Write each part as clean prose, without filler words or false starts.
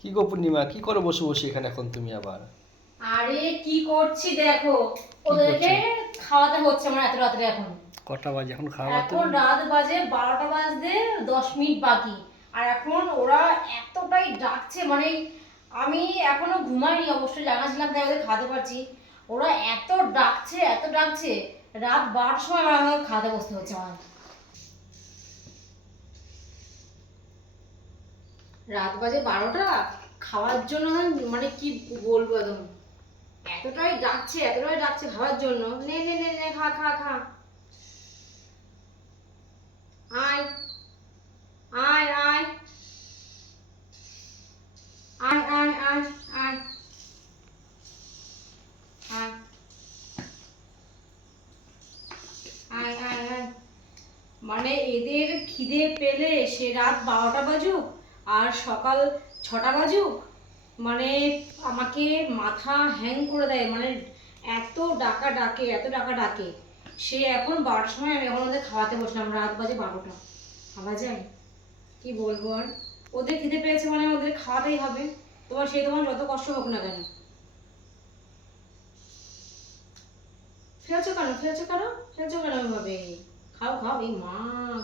কি গো পূর্ণিমা, কি করো বসে বসে এখানে এখন তুমি আবার? আরে কি করছি দেখো, কি ওদেরকে করছো? খাওয়াতে হচ্ছে আমার এত রাত্রে এখন। কটা বাজে এখন খাওয়া এখন তুমি? রাত বাজে 12টা বাজতে 10 মিনিট বাকি। আর এখন ওরা এতটাই ডাকছে, মানে আমি এখনো ঘুমাইনি, অবশ্যই জানাছিলাম তাই ওদের খাওয়াতে পারছি। ওরা এত ডাকছে এত ডাকছে, রাত 12টার সময় আমার এখন খাওয়াতে বসতে হচ্ছে আমার। রাত বাজে 12টা, খাওয়ার জন্য মানে কি বলবো একদম, এতটাই ডাকছে খাওয়ার জন্য। নে নে নে নে, খা খা খা, আয় আয় আয় আয় আয় আয় আয় আয় আয় আয় আয়। মানে এদের খিদে পেলে সে রাত 12টা বাজুক আর সকাল 6টা বাজুক, মানে আমাকে মাথা হ্যাং করে দেয়। মানে এত ডাকা ডাকে। সে এখন 12টার সময় আমি এখন ওদের খাওয়াতে বসলাম, রাত বাজে 12টা। ভাবা যায়? কি বলবো আর। ওদের খিদে পেয়েছে মানে ওদের খাওয়াতেই হবে। তোমার যত কষ্ট হোক না কেন। ফেলছো কেন ওইভাবে? খাও খাও, এই মা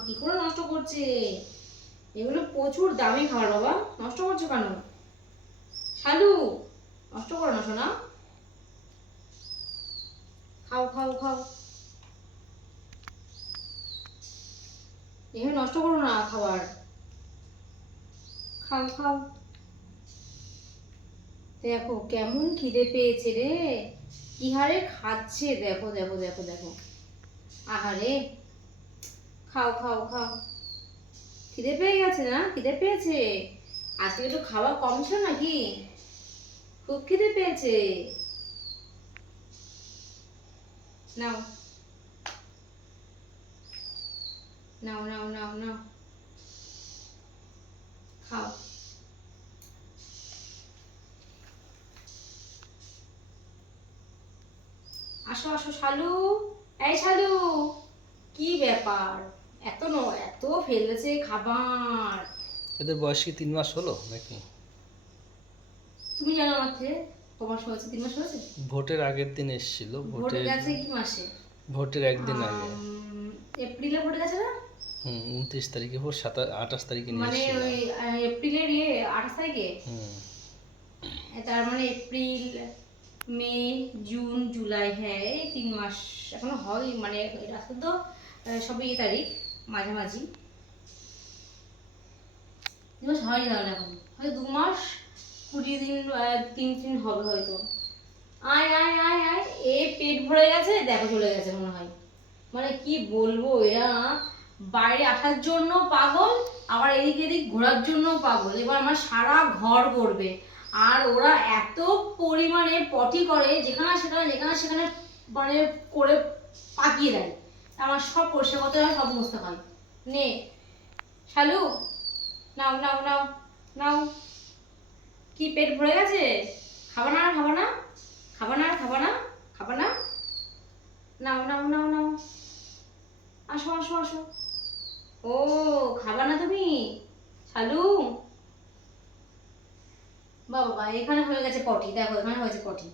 কি করে নষ্ট করছে। এগুলো প্রচুর দামি খাবার বাবা, নষ্ট করছো কেন? শালু, নষ্ট করো না সোনা, খাও খাও খাও, এভাবে নষ্ট করো না খাবার, খাও খাও। দেখো কেমন খিদে পেয়েছে রে, কি হারে খাচ্ছে, দেখো দেখো দেখো দেখো। আহারে, খাও খাও খাও। খিদে পেয়ে গেছে না? খিদে পেয়েছে? আজকে একটু খাওয়া কম ছিল নাকি? খুব খিদে পেয়েছে। নাও নাও নাও নাও নাও, খাও। আসো আসো শালু, এই শালু, কি ব্যাপার, এত ফেলেছে খাবার। এদের বয়স কি 3 মাস হলো নাকি? তুমি জানো আমার থেকে, তোমার হয়েছে 3 মাস হয়েছে। ভোটের আগের দিন এসেছিল, ভোট ভোটের গেছে কি মাসে? ভোটের একদিন আগে। এপ্রিলে ভোট গেছে না? 29 তারিখে ভোট, 28 তারিখে নিয়ে মানে এসেছিল। ওই এপ্রিলের 28 তারিখে। হুম। তার মানে এপ্রিল, মে, জুন, জুলাই, হ্যাঁ এই 3 মাস এখনো হয়। মানে আজকে তো সবে তারিখ, মাঝামাঝি। 3 মাস হয়নি তাহলে, এখন হয়তো 2 মাস 20 দিন, 3 দিন হবে হয়তো। আয় আয় আয় আয়, এ পেট ভরে গেছে দেখো, চলে গেছে মনে হয়। মানে কি বলবো, এরা বাইরে আসার জন্য পাগল, আবার এদিক এদিক ঘোরার জন্য পাগল। এবার আমার সারা ঘর করবে। আর ওরা এত পরিমাণে পটি করে, যেখানে সেখানে মানে করে পাকিয়ে দেয়। আমার সব পরিষ্কার করতে হয়, সব মুছতে হয়। নে শালু, নাও নাও নাও নাও। কি পেট ভরে গেছে? খাবা না? খাবা না? খাবা না? খাবা না? খাবা না? নাও নাও নাও নাও, আসো আসো আসো। ও, খাবা না তুমি শালু? বাবা, এখানে হয়ে গেছে পটি, দেখো এখানে হয়েছে পটি।